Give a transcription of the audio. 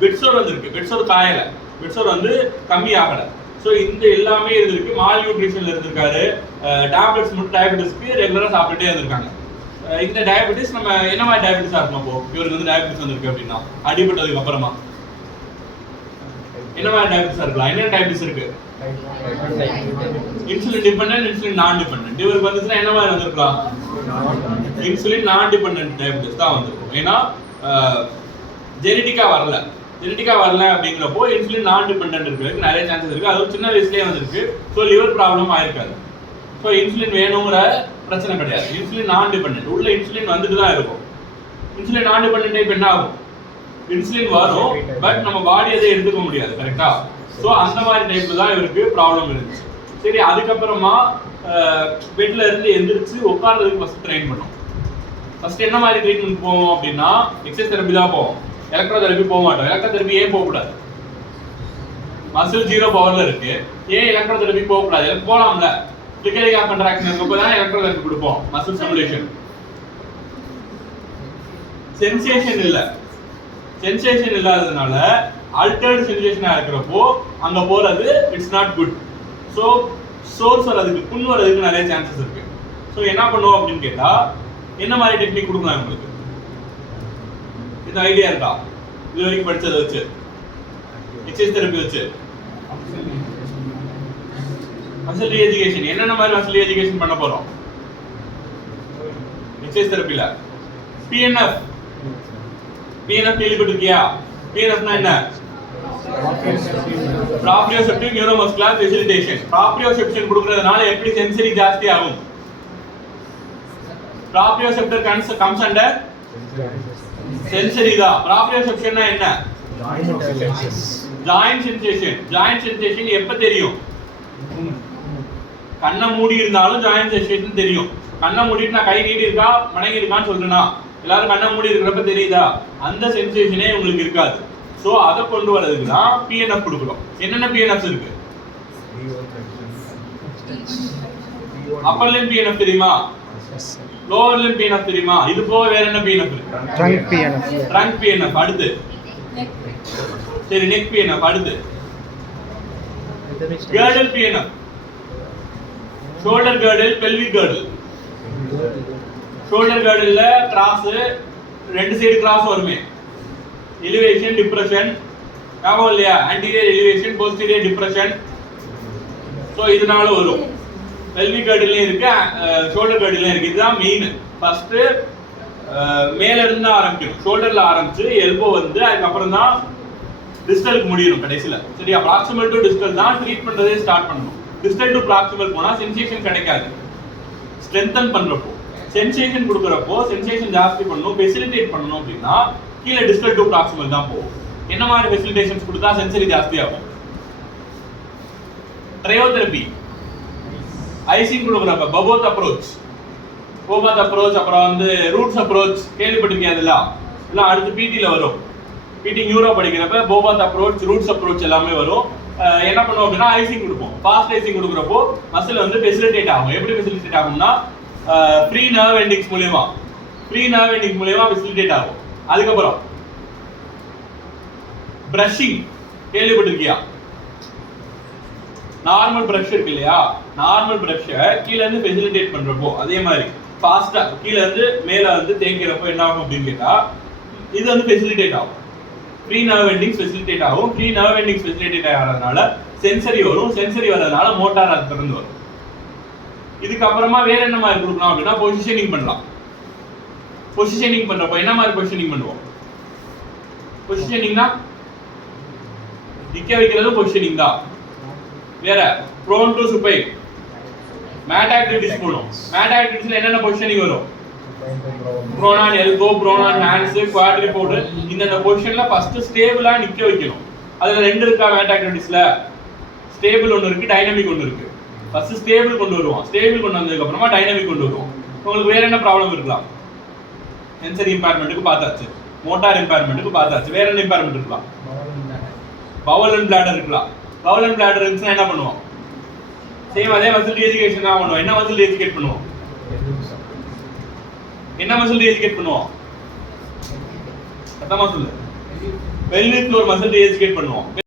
பெட்சோர் வந்திருக்கு, பெட்சோர் காயல, பெட்சோர் வந்து கம்மி ஆகல. ஸோ இந்த எல்லாமே இருந்திருக்கு. மால் நியூட்ரிஷன்ல இருந்திருக்காரு. டேப்லெட்ஸ் மட்டும் டயபெட்டிஸ்க்கு ரெகுலராக சாப்பிட்டுட்டே இருந்திருக்காங்க. இந்த டயபெட்டிஸ் நம்ம என்ன மாதிரி டயபெட்டிஸா இருக்கும்? அப்போ இவருக்கு வந்து டயபெட்டிஸ் வந்திருக்கு அப்படின்னா அடிபட்டதுக்கு அப்புறமா என்ன மாதிரி டயபெட்டிஸா இருக்கலாம்? என்ன டயபெட்டிஸ் இருக்கு? இன்சுலின் டிபெண்டன்ட், இன்சுலின் நான் டிபெண்டன்ட். இவருக்கு வந்துச்சுன்னா என்ன மாதிரி வந்திருக்கலாம்? இன்சுலின் நான் டிபெண்டன்ட் டயபெட்டிஸ் தான் வந்திருக்கும். ஏன்னா ஜெனட்டிக்கா வரல. ஜெனட்டிக்கா வரல அப்படிங்கிறப்போ இன்சுலின் நான் டிபெண்டன்ட் இருக்கிறதுக்கு நிறைய சான்சஸ் இருக்கு. அது சின்ன வயசுலேயே வந்திருக்கு. ஸோ லிவர் ப்ராப்ளம் ஆயிருக்காது. ஸோ இன்சுலின் வேணுங்கிற பிரச்சனை கிடையாது. இன்சுலின் நான் டிபெண்டன்ட், உள்ள இன்சுலின் வந்துட்டு தான் இருக்கும். இன்சுலின் நான் டிபெண்டன்ட் டைப் என்ன ஆகும்? இன்சுலின் வரும், பட் நம்ம பாடி அதை எடுத்துக்க முடியாது. கரெக்டா? ஸோ அந்த மாதிரி டைப்ல தான் இவருக்கு ப்ராப்ளம் இருந்துச்சு. சரி, அதுக்கப்புறமா பெட்ல இருந்து எந்திரிச்சு உட்கார்றதுக்கு ஃபர்ஸ்ட் ட்ரெயின் பண்ணோம். ஃபர்ஸ்ட் என்ன மாதிரி ட்ரீட்மெண்ட் போவோம் அப்படின்னா எக்ஸசைஸ் தெரப்பி தான் போவோம். எலக்ட்ரோ தெரப்பி போக மாட்டோம். எலக்ட்ரோ தெரப்பி ஏன் போகக்கூடாது? மசில் 0 பவர்ல இருக்கு. ஏன் எலக்ட்ரோ தெரப்பி போகக்கூடாது? போலாம்ல. கிளிக்கரிகா கண்ட்ராக்ஷன் இருக்கப்போ தான் எலக்ட்ரோ தெரப்பி கொடுப்போம். Muscle stimulation. சென்சேஷன் இல்ல, சென்சேஷன் இல்லாததுனால ஆல்டர்ட் சென்சேஷனா இருக்கிறப்போ அங்க போறது it's not good. So source வரதுக்கு, புண் வரதுக்கு நிறைய சான்சஸ் இருக்கு. ஸோ என்ன பண்ணுவோம் அப்படின்னு கேட்டா என்ன மாதிரி டெக்னிக் கொடுக்கலாம் உங்களுக்கு? இந்த ஐடியா இருக்கா? இது வரைக்கும் படிச்சதை வச்சு எக்ஸசைஸ் தெரப்பி வச்சு மசில் ரீஎஜுகேஷன் என்னென்ன மாதிரி மசில் ரீஎஜுகேஷன் பண்ண போறோம் எக்ஸசைஸ் தெரப்பில? பிஎன்எஃப். பிஎன்எஃப் கேள்விப்பட்டிருக்கியா? பிஎன்எஃப்னா என்ன? ப்ராப்ரியோசெப்டிவ் நியூரோமஸ்குலர் ஃபெசிலிட்டேஷன். ப்ராப்ரியோசெப்ஷன் கொடுக்கிறதுனால எப்படி சென்சரி ஜாஸ்தி ஆகும்? ப்ராப்ரியோசெப்டர் கம்ஸ் அண்டர் சென்சரி தான். ப்ராப்ரியோசெப்ஷன்னா என்ன? Joint sensation. ஜாயிண்ட் சென்சேஷன் எப்ப தெரியும்? கண்ணை மூடி இருந்தாலும் ஜாயிண்ட் சென்சேஷன் தெரியும். கண்ணை மூடிட்டு நான் கை நீட்டி இருக்கா மடங்கி இருக்கான்னு சொல்றேன்னா எல்லாரும் கண்ணை மூடி இருக்கிறப்ப தெரியுதா? அந்த சென்சேஷனே உங்களுக்கு இருக்காது. ஸோ அதை கொண்டு வரதுக்கு தான் பிஎன்எஃப் கொடுக்குறோம். என்னென்ன பிஎன்எஃப் இருக்கு? அப்பர் லிம்ப் பிஎன்எஃப் தெரியுமா? லோவர் லிம்ப் பிஎன்எஃப் தெரியுமா? இது போக வேற என்ன பிஎன்எஃப் இருக்கு? Trunk PNF. Trunk PNF. அடுத்து சரி, நெக் பிஎன்எஃப். அடுத்து girdle PNF. Shoulder girdle, pelvic girdle. Shoulder girdleல கிராஸ், ரெண்டு சைடு கிராஸ் வருமே. Elevation, depression. ஞாபகம் இல்லையா? Anterior elevation, posterior depression. So இதனால வரும். பெல்விக் girdleலயும் இருக்கு, ஷோல்டர் girdleலயும் இருக்கு. இதுதான் மெயின். ஃபர்ஸ்ட் மேல இருந்து ஆரம்பிக்கணும். ஷோல்டர்ல ஆரம்பிச்சு எல்போ வந்து அதுக்கப்புறம் தான் டிஸ்டலுக்கு முடியணும் கடைசியில. சரியா? ப்ராக்சிமல் டு டிஸ்டல் தான் ட்ரீட் பண்றதே ஸ்டார்ட் பண்ணணும். டிஸ்டல் டு ப்ராக்சிமல் போனா சென்சேஷன் கிடைக்காது. ஸ்ட்ரென்தன் பண்றப்போ, சென்சேஷன் கொடுக்கறப்போ சென்சேஷன் ஜாஸ்தி பண்ணணும், ஃபெசிலிட்டேட் பண்ணணும் அப்படின்னா கீழே டிஸ்டல் டு ப்ராக்சிமல் தான் போகும். என்ன மாதிரி ஃபெசிலிட்டேஷன்ஸ் கொடுத்தா சென்சரி ஜாஸ்தி ஆகும்? ட்ரையோதெரபி. ஐசிங் கொடுக்குறப்ப பபோத் அப்ரோச், போபாத் அப்ரோச், அப்புறம் வந்து ரூட்ஸ் அப்ரோச் கேள்விப்பட்டிருக்கேன். இதெல்லாம் அடுத்து பிடில வரும். பிடி நியூரோ படிக்கிறப்ப போபாத் அப்ரோச், ரூட்ஸ் அப்ரோச் எல்லாமே வரும். என்ன பண்ணுவோம் அப்படின்னா ஐசிங் கொடுப்போம். ஃபாஸ்ட் ஐசிங் கொடுக்குறப்போ மசில் வந்து ஃபெசிலிட்டேட் ஆகும். எப்படி ஃபெசிலிட்டேட் ஆகும்னா ஃப்ரீ நர்வ் எண்டிங்ஸ் மூலமா, ஃபெசிலிட்டேட் ஆகும். அதுக்கப்புறம் பிரஷிங் கேள்விப்பட்டிருக்கியா? நார்மல் பிரஷ் இருக்கு இல்லையா? நார்மல் பிரஷ்ஷை கீழே இருந்து ஃபெசிலிட்டேட் பண்றப்போ அதே மாதிரி ஃபாஸ்டா கீழே இருந்து மேல வந்து தேய்க்கிறப்போ என்ன ஆகும் அப்படின்னு கேட்டா இது வந்து ஃபெசிலிட்டேட் ஆகும். ஃப்ரீ நர்வ் எண்டிங்ஸ் ஃபெசிலிட்டேட் ஆகும். ஃப்ரீ நர்வ் எண்டிங்ஸ் ஃபெசிலிட்டேட் ஆகிறதுனால சென்சரி வரும். சென்சரி வரதுனால மோட்டார் அது திறந்து வரும். இதுக்கப்புறமா வேற என்ன மாதிரி கொடுக்கலாம் அப்படின்னா பொசிஷனிங் பண்ணலாம். பொசிஷனிங் பண்றப்போ என்ன மாதிரி பொசிஷனிங் பண்ணுவோம்? பொசிஷனிங்னா நிக்க வைக்கிறது பொசிஷனிங் தான். வேற prone to supine, mat activities போணும். mat activitiesல என்னென்ன பொசிஷனிங் வரும்? prone on elbow, prone on hands, quadripod. இந்த பொசிஷன்ல ஃபர்ஸ்ட் ஸ்டேபிளா நிக்க வைக்கணும். அதுல ரெண்டு இருக்கா mat activitiesல? ஸ்டேபிள் ஒன்னு இருக்கு, டைனமிக் ஒன்னு இருக்கு. ஃபர்ஸ்ட் ஸ்டேபிள் கொண்டு வருவோம். ஸ்டேபிள் கொண்டு வந்ததுக்கு அப்புறமா டைனமிக் கொண்டு வருவோம். உங்களுக்கு வேற என்ன ப்ராப்ளம் இருக்கலாம்? சென்சரி இம்பேர்மென்ட்க்கு பார்த்தாச்சு, மோட்டார் இம்பேர்மென்ட்க்கு பார்த்தாச்சு. வேற என்ன இம்பேர்மென்ட் இருக்கலாம்? பவல் அண்ட் பிளாடர் இருக்கலாம். பவல் அண்ட் பிளாடர் இருந்துச்சுன்னா என்ன பண்ணுவோம்? சேம் அதே மசில் ரீஎஜுகேஷன் தான் பண்ணுவோம். என்ன மசில் ரீஎஜுகேட் பண்ணுவோம்? என்ன மசில் ரீஎஜுகேட் பண்ணுவோம்? சத்தமா சொல்லு. பெல்விக் ஃப்ளோர் மசில் எஜுகேட் பண்ணுவோம்.